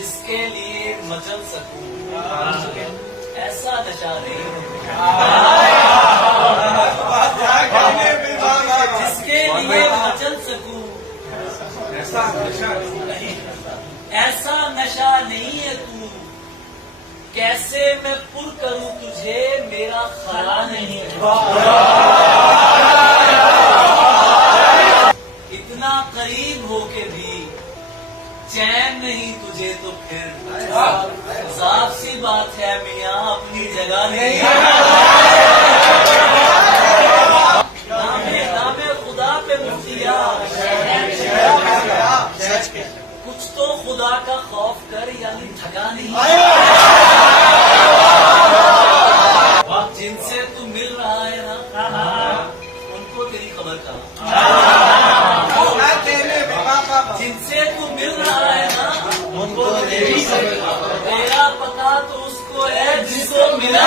जिसके लिए मचल सकूं, ऐसा नशा नहीं जिसके लिए मचल सकूं, ऐसा नशा नहीं है तू। कैसे मैं पुर करूं तुझे, मेरा खला नहीं है। इतना करीब होके भी चैन नहीं तुझे तो फिर साफ सी बात है मियां अपनी जगह नहीं है। नामे खुदा पे मुफ्तिया, कुछ तो खुदा का खौफ कर, यानी ठगा नहीं। जिनसे तू मिल रहा है ना, उनको तेरी खबर कहाँ। जिनसे तू मिल रहा है ना, उनको तेरी खबर। तेरा पता तो उसको है जिसको मिला